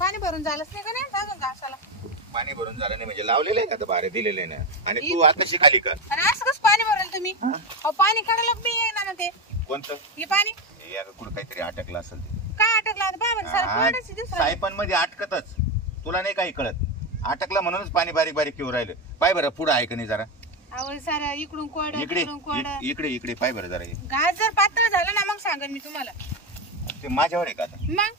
पाणी भरून झालंच नाही का नाही अजून घासाला? पाणी भरून झालं नाही म्हणजे लावलेलं आहे का? तर बारे दिलेले ना. आणि तू आता शिकाली का? आणि असं कसं पाणी भरलं तुम्ही? अहो पाणी काढायला बी येईना ना ते. कोणतं हे पाणी या कुठं काहीतरी अटकलं असेल ते. काय अटकलं आता बाबा? सारं कोरडंच दिसलं. सायपन मध्ये अटकतच. तुला नाही काही कळत. अटकलं म्हणूनच पाणी बारीक बारीक पिऊ राहिलं. पाय बरं पुढं आहे का नाही जरा? अहो सारं इकडून कोरडं इकडे तिकडून कोरडं. इकडे इकडे पाय बरं जरा. घास जर पातळ झालं ना मग सांगेन मी तुम्हाला. ते माझ्यावर आहे का आता? मग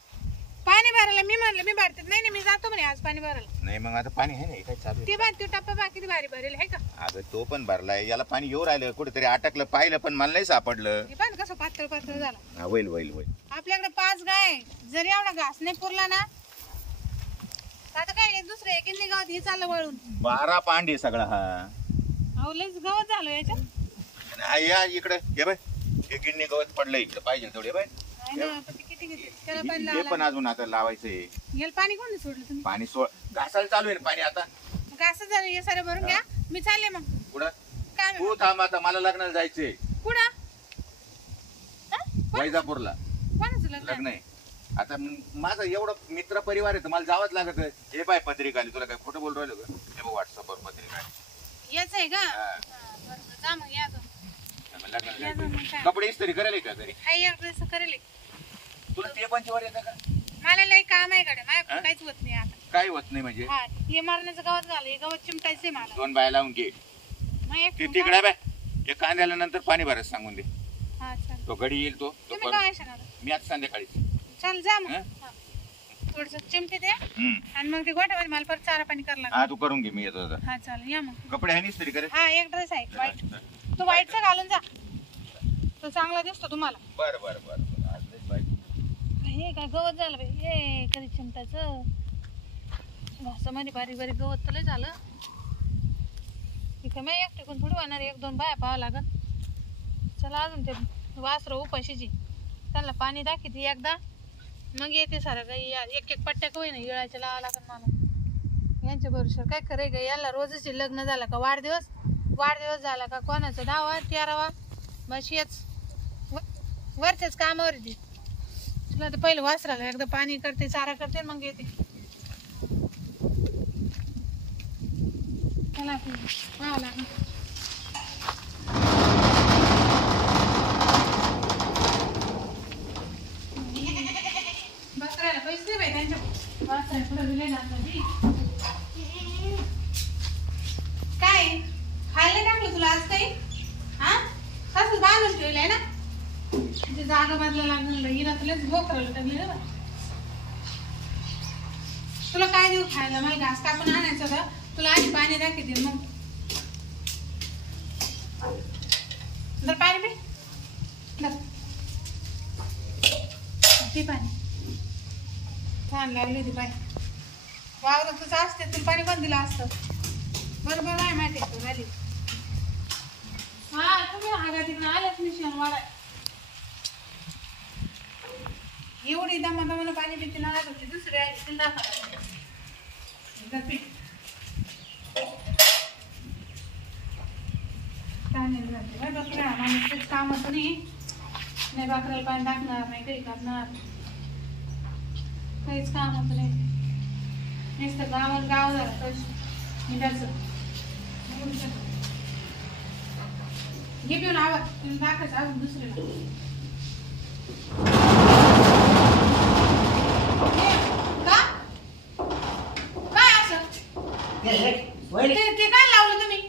पाणी भरायला मी म्हणलं मी भरतेच नाही मी जातो म्हणे आज पाणी भरायला. नाही मग आता पाणी आहे ना काय चालू ते बार तो टप्पा बाकी भारी भरेल आहे का? अगं तो पण भरलाय. याला पाणी येऊ राहिलं कुठेतरी अटकलं पाहिलं पण मला नाही सापडलं. हे पण कसं पातळ पातळ झालं. होईल होईल होईल. आपल्याकडे 5 गाय जर एवढा घास नाही पुरला ना आता काय दुसरं एक इंदी गावात हे चाललं वळून 12 पांडी सगळा हा. अहो लयच गवत झालं याच्यात. या इकडे हे बाय. हे गिन्नी गवत पडलं इकडे पाहिजे थोडे बाय. किती घेते त्याला पण हे लावलं. पण अजून आता लावायचंय. याला पाणी कोणी सोडलं तुम्ही? पाणी घासायला चालू आहे ना पाणी आता. घास झालं हे सारे भरून घ्या मी चालले मग. कुठं? काय तू थांब आता मला लग्नाला जायचंय. कुठं? वैजापूरला कोणाचं लग्न? लग्न आहे. आता माझा एवढं मित्र परिवार आहे तर मला जावंच लागत. हे बाय पत्रिका आली. तुला काय खोटं बोल राहिलो का? हे बघ व्हॉट्सअपवर पत्रिका आहे. याच आहे का? हा. बरोबर जा मग या लग्नाला या मग जायचंय. काय? कपडे इस्त्री करेल का घरी? हाय एक ड्रेस करेल. तुला ते पण वर येतं का? मला लय काम आहे कडे माझ्या काहीच होत नाही आता. काही होत नाही म्हणजे? हा हे मारण्याचं गवत झालं हे गवत चिमटायचंय मला. 2 बाया लावून घे. मग एक ते तिकडे बाय. हे कांद्याला नंतर पाणी भरायचं सांगून दे. हा चल तो गडी येईल तो तुम्ही काय सांगणार? मी आता संध्याकाळी. चल जा मग. थोडस चिमटे दे आणि मग ते गोठ्यामध्ये मला परत चारा पाणी करायला लागेल. हा तू करून घे मी येतो आता. हा चालेल या मग. कपडे आहे इस्त्री करे. हा एक ड्रेस आहे व्हाईट. तो व्हाईटचा घालून जा तो चांगला दिसतो तुम्हाला. बरं बरं बरं आज लयच बाई. हे काय गवत झालं बाई हे कधी चिमटाचं घासामध्ये बारीक बारीक गवत तर लय झालं. ठीक आहे मी एकटे कोण थोडी होणार 1-2 बाया पाहावं लागत. चला अजून ते वासरं उपाशीची त्यांना पाणी दाखवते एकदा मग येते सारं काही एक पट्ट्या का होईना इळायच्या लावा लागत मला. यांच्या भरोश्यावर काय खरंय का? याला रोजची लग्न झाला का वाढदिवस झाला का कोणाचा 10वा 13वा बस हेच वरच्याच कामावर येते. तुला तर पहिलं वासराला एकदा पाणी करते चारा करते मग येते. चला पाहावं लागेल. बकरायला पैसे बाई त्यांच्या वासरा पुढे दिले ना काय खायला टाकलं तुला आज काही? हा कसं बांधून ठेवलंय ना ते जागा बदला लागणार हिला तुलाच भोकरायला टाकले ना. तुला काय देऊ खायला? मला घास कापून आणायचं होतं तुला आधी पाणी दाखवते मग. जर पाणी पी ते पाणी छान लागली होती पाणी. वावरात तुझं असते तुला पाणी पण दिलं असतं. बरोबर नाही माहिती तू झाली. हा तुम्ही आगा तिकडे आल्याच मिशन वाढाय एवढी दमादमानं पाणी पिते ना होती दुसरी आली तिला दाखवा पीठ चालेल जाते बकऱ्या माणूस काम होतं नाही बकऱ्याला पाणी टाकणार नाही काही करणार काहीच काम होतं नाही. नुसतं गाव झालं तर निघायचं हे पिऊन आवाज तुम्ही दाखायचं अजून दुसरीला. काय असं ते काय लावलं तुम्ही?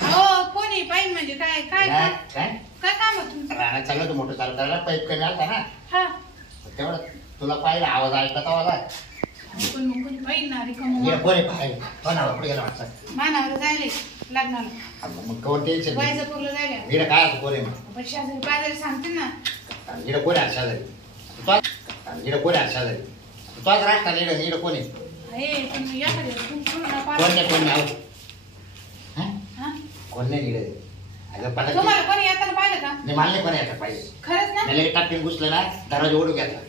हो कोणी पाहिजे म्हणजे काय काय काय काम होतं तुमचं? राणा चालू होतं मोठं चालू करायला पाईप कमी आलता ना. हा तेवढं तुला पाहिलं आवाज ऐकत आवाज कोणी पाहिजे ना रिकामं बरे पाहिजे पुढे गेला वाटतं मानावर जायले लग्नाला मग कवर टेन्शन वायजापूरला जायला इकडे काय असं पोरे मग पण शेजारी पाजारी सांगते ना इकडे कोणी आशा झाली इकडे कोणी आशा झाली तोच राखता इकडे कोणी हे पण याकडे कोण नाही कोण नाही कोण नाही इकडे तुम्हाला कोणी येताना पाहिलं का? नाही मला नाही कोणी येतात पाहिजे खरंच ना मला टाकून घुसलं ना दरवाजा ओढून घेतला.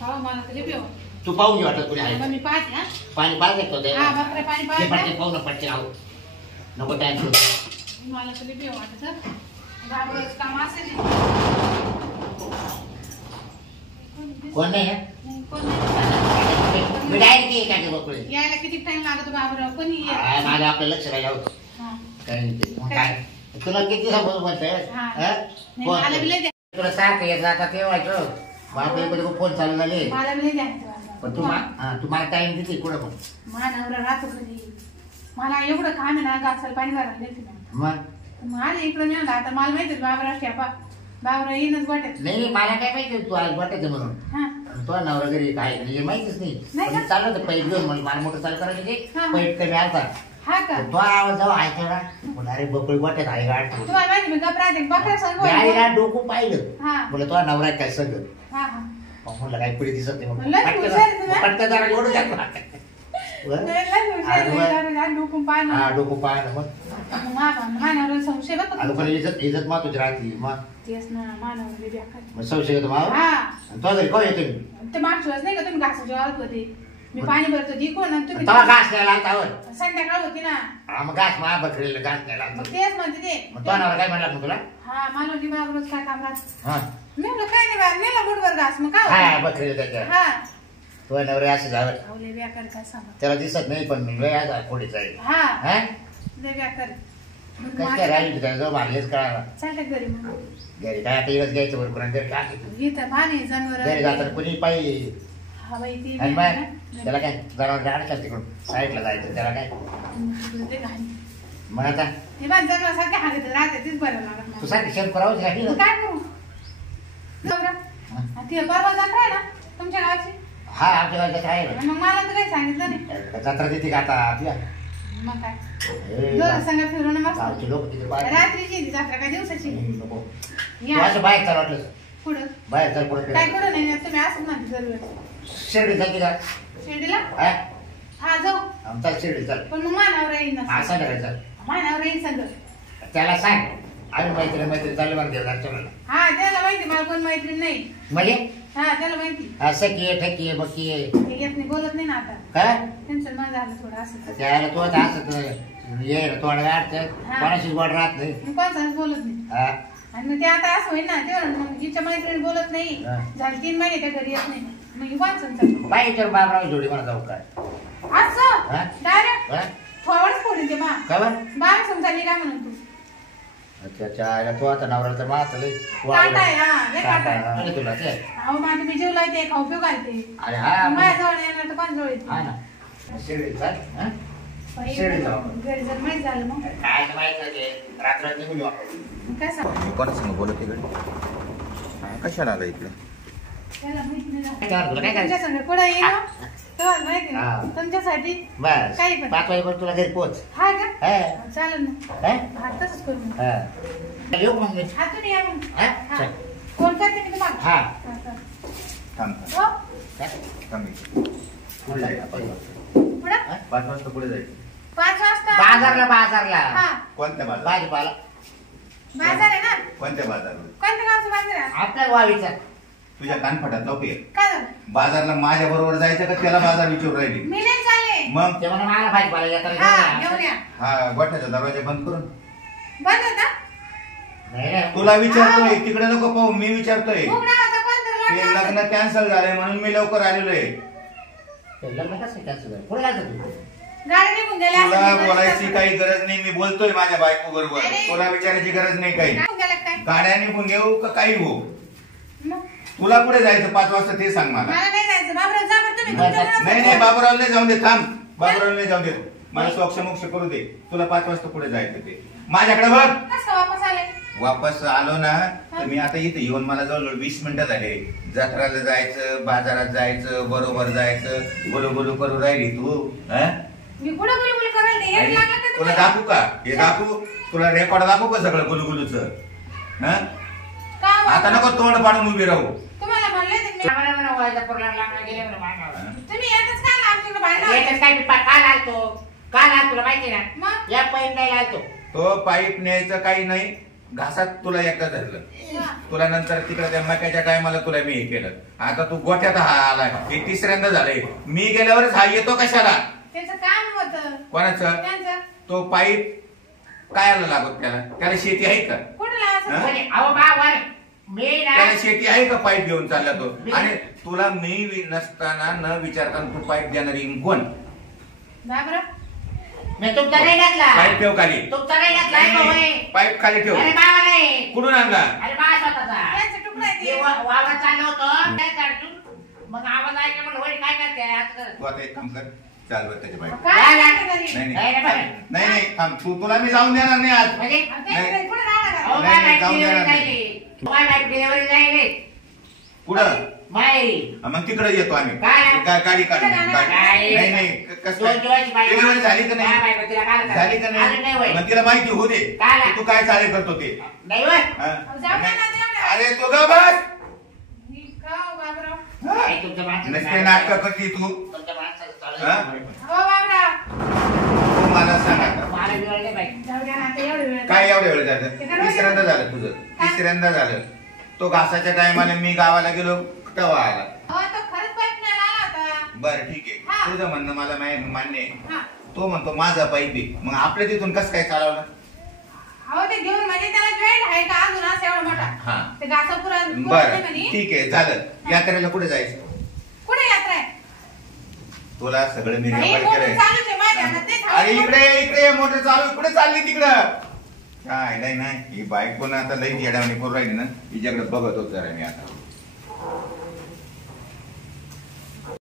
मला तरी पिऊ तू पाहून घे वाटत कोणी आहे मी पाहते हा पाणी पाहत हा बकरे पाणी पाहते पाहू ना पटके राहू नको टाइम मला तरी पिऊ वाटत घाबरायचं काम असेल कोण नाही ना नाही, कोण नाही. मी डायरेक्ट ये काय बकुळे यायला किती टाइम लागतो बाबूराव, कोणी ये. माझं आपलं लक्ष राहिलं होतं हा. काही नाही ते. मग काय तुला किती समोर म्हणतोय हा. हा? नाही, कोण? मला बी लय द्या. तुला सारखं येत जाता ठेवायचं बापरे इकडे फोन चालू झाले मला बी लय द्यायचं बाबा. पण तू मला टाइम देते कुठं पण माझा नवरा राहतो कधी. मला एवढं काम आहे ना, घासाला पाणी भरायला देते ना. मग आले इकडं नाही आला. आता मला माहिती बाबरा ठेपा बाबरा येईनच वाटत. नाही मला काय माहिती तू आज वाटायचं म्हणून हा. तो नवरा घरी काय म्हणजे माहितीच नाही नाही का? पण चाललं होतं पैप घेऊन मला मोटर चालू करायचं ते हा. पैप कमी आलता हा का? तो आवाज जेव्हा ऐकला ना अरे बकळी वाटत आहे गाठ तुम्हाला माहिती मी गप्राते बकऱ्या सांगू. गाडीला डोकं पाहिलं हा. बोला तो नवरा आहे काय सगळं हा हा. मग म्हणलं काय पुढे दिसत नाही म्हणलं, हुशार आहे तुम्ही. पटकन जरा एवढं टाकलं. बरं? लय हुशार आहे, जरा डोकून पाय हा ना. डोकं पाहिलं मग मानवला संशय बघ. आता पण इज्जत महत्वाची राहते मग तेच ना मानवला बेकार. मग संशय घेतो माव हा. तो घरी कोण येतो मी ते मागच्या वेळेस नाही का तुम्ही घासाच्या वावरात होते. मी पाणी भरतो दिकोन आणि तुम्ही तेव्हा घास न्यायला आलता वर संध्याकाळ होती ना. हा मग घास मा बकरीला घास न्यायला मग आलता तेच म्हणते ते. मग तो नवरा काय म्हणला मग तुला हा मानवली बाबरोज काय काम राहत. हा मी म्हणलं काय नाही बा नेला बुडवर घास मग हा काय बकरीला त्याच्या हा. तो नवरे असं जावं अवले बेकार काय सांगा. त्याला दिसत नाही पण मी लय आज पुढेच आहे हा हा लय बेकार. मग कसं काय राहिली त्याला जो मारलेच कळाला चालतं घरी मग. घरी काय आता इकडे घ्यायचं बरोबर आणि घरी काय घेतो इथं पाणी जनावर घरी जाताना कुणी पाहिजे हा बाई ती आणि मग त्याला काय जरा गाड का तिकडून साईडला जायचं त्याला काय मग आता हे बाय जनावर सारखे हागत राहते तीच बरं लागत तू नाही. सारखी शेण करावंच घातली मग काय करू नवरा? आणि ती परवा जत्रा आहे ना तुमच्या गावाची. हा आमच्या गावात काय आहे आणि मग मला तर काही सांगितलं नाही. ना? जत्रा देते का आता आपल्या मग काय ए, दोन संघ फिरून मस्त. गावचे लोक तिथे पाहिजे रात्रीची ती जत्रा काय दिवसाची. नको तू या असं बाहेर चाल वाटलं पुढं बाहेर चाल पुढे काय कुठं नाही तुम्ही असं म्हणते जरूर. शिर्डी जाते का शिर्डीला हा हा जाऊ. आमचा शिर्डी चाल पण मग मानावर येईन ना. हा संध्याकाळी चाल मानावर येईन संघ. त्याला सांग आम्ही मैत्री चालले मला देवदारच्या मला हा त्याला माहिती मला कोण मैत्रीण नाही. म्हणजे हा त्याला माहिती. असं की ठकी आहे बक्की आहे ते येत नाही बोलत नाही ना आता. काय त्यांचं माझं झालं थोडं असं. त्याला तो आता असं ये तोंड गाडचं कोणाशीच गोड राहत नाही मी कोणाचाच बोलत नाही. हा आणि मग ते आता असं होईल ना ते म्हणून मग जिच्या मैत्रिणी बोलत नाही. हा. झाले 3 महिने त्या घरी येत नाही. मग वाचन बाई विचार बाबराव जोडी मला जाऊ काय असं हा? डायरेक्ट हा? थोडंच फोडून ते बा काय बरं? बाळ समजाली काय म्हणून तू. त्याच्या आईला तो आता नवरा तर मात लय काटा आहे, हा, लय काटा आहे. म्हणजे तुला ते अहो मग आता मी जेव लावते खाऊ पिऊ घालते. अरे हा माझ्या जवळ येणार तर कोण जवळ येते. हा ना शिर्डी चाल हा? बाई, शिर्डी जाऊ. घरी जर माहीत झालं मग काय माहित नाही ते रात्र निघून आपण मग काय सांग. मी कोणासंग बोलत इकडे कशाला आला इकडे त्याला माहित नाही झालं. काय तुला काय तुमच्या करायचं संग पुढे येईल ना, तेव्हा माहिती हा. ना तुमच्यासाठी. बस काही पण. 5 वाजेपर्यंत तुला घरी पोच हा का हा चालेल ना. हा? हा तसंच करू मग. हा येऊ मग मी हा तुम्ही या मग. हा? हा. चल. फोन करते मी तुम्हाला. हा. हा, हा. थांब हो? काय? थांब इथे. पुढे जायचं 5 वाजता. पुढं? 5 वाजता पुढे जायचं 5 वाजता. बाजारला हा कोणत्या बाजार भाजीपाला बाजार आहे ना. कोणत्या बाजारवर कोणत्या गावचा बाजार आहे? आपल्या वावीचा तुझ्या कानफटात जाऊ ये काय झालं? बाजारला माझ्या बरोबर जायचं का त्याला बाजार विचारून राहिली मी नाही चालले. मग ते म्हणा मला भाजीपाला येताना हा घेऊन घेऊन या. या. हा गोठ्याचा दरवाजा बंद करून बंद होता? नाही रे. तुला विचारतोय तिकडे नको पाहू मी विचारतोय उघडा होता कोणतरी ते लग्न. लग्न कॅन्सल झालंय म्हणून मी लवकर आलेलो आहे ते लग्न कसं cancel झालं? पुढे जायचं तू गाडी निघून गेल्या तुला असेल. बोलायची काही गरज नाही मी बोलतोय माझ्या बायको बरोबर नाही. तुला विचारायची गरज नाही काही निघून गेल्या काय? गाड्या निघून घेऊ का काही हो मग तुला कुठे जायचं 5 वाजता ते सांग मला मला नाही जायचं. बाबराव जा बरं तुम्ही. नाही, तुमच्या नाही नाही बाबूराव नाही जाऊन दे थांब बाबूराव नाही जाऊन दे मला सोक्ष मोक्ष करू दे तुला 5 वाजता पुढे जायचं ते माझ्याकडे बघ कसं वापस आले? वापस आलो ना तर मी आता इथे येऊन मला जवळ 20 मिनिटं झाले जत्राला जायचं बाजारात जायचं बरोबर जायचं बोलू बोलू करू राहिली तू हा? मी कुठं गुलगुल करायला येड आणि लागलं का तुला तुम्हाला? दाखवू का हे दाखवू तुला रेकॉर्ड दाखवू का सगळं गुलगुलूच का आता नको तोंड पाडून उभी राहू तुम्हाला म्हणले ते मी- आम्हाला म्हणा वायजापूरला लागणार गेले म्हणा मागावर. तुम्ही येतच का ना आमच्याकडे बाहेर? एकच काय पिपा काल आलतो काल आल तुला माहिती ना मग? या पैन नाही आलतो तो पाईप न्यायचं काही नाही घासात तुला एकदा धरलं हा. तुला नंतर तिकडे त्या मक्याच्या टायमाला तुला मी हे केलं आता तू गोठ्यात हा आलाय हे 3ऱ्यांदा झालंय मी गेल्यावरच हा येतो कशाला त्याचं काम होतं कोणाचं त्यांचं. तो पाईप काय लागत त्याला त्याला शेती आहे का कुठं लावायचं? हा? म्हणजे अहो बा वर मी ना त्याला शेती आहे का पाईप घेऊन चालला तो? आणि तुला मी नसताना न विचारताना तू पाईप देणारी कोण? बाबरा मी तुमचा नाही घातला. पाईप ठेव खाली. तुमचा नाही घातला. पाईप खाली ठेव. अरे बाबा नाही. कुठून आणला? अरे बाबा स्वतःचा. त्यांचा तुकडा आहे ते. वावर चाललं होतं काय काढून मग आवाज ऐकला म्हणलं होय काय करते असं. तू आता एक काम कर, चाल बरं त्याच्या बाहेर. काय लागतं घरी? नाही थांब, तुला मी जाऊन देणार नाही आज. म्हणजे ते कुठे राहणार आहे? अहो, नाही, काय जाऊन डिलिव्हरी देणार नाही. झाली. काय बाईक डिलिव्हरी झाली. कुठं? माहेरी. मग तिकडे येतो आम्ही. काय? गाडी काढून. काय? नाही कसं दोन दिवसाची बाई. डिलिव्हरी झाली का काय नाही? बाई, तिला काय करता? झाली का अजून नाही होय. नाही? मग तिला माहिती होऊ दे काय? की तू काय चाळे करतो ते. नाही होय. हा? जाऊ दे ना, जाऊ दे. अरे तो गा बस. मी खाऊ बाबराव. नाही, तुमच्या माणसाचं नसते काय? नाटक करते तू. तुमच्या माणसाचं चालू हा? आहे. हो बाबराव. तू मला सांग आता. मला वेळ नाही बाई. जाऊ दे ना, आता एवढं वेळ. काय एवढ्या वेळ झालं? तिसऱ्यांदा झालं तुझं. तिसऱ्यांदा झालं. तो घासाच्या टायमाला मी गावाला गेलो तेव्हा आला. हो, तो खरंच पाईप न्यायला आला होता. बरं ठीक आहे, हा. तुझं म्हणणं मला मान्य आहे. हा. तो म्हणतो माझा पाईप आहे, मग आपल्या तिथून कसं काय चालवलं? अहो, ते घेऊन म्हणजे त्याला जॉईंट आहे का अजून असं एवढा मोठा? हा. ते घासापुरा बरं ठीक आहे, झालं. यात्रेला कुठे जायचं? कुठे यात्रा आहे? तुला सगळं मी नाही, रेकॉर्ड मोटर केलंय. चालूच आहे माझ्या हातात. ते अरे थांबून- इकडे मोटर चालू, कुठे चालली तिकडं? काय नाही ही बाईक पण आता लई येड्यावानी करून राहिली ना, हिच्याकडे बघत होत जरा मी आता.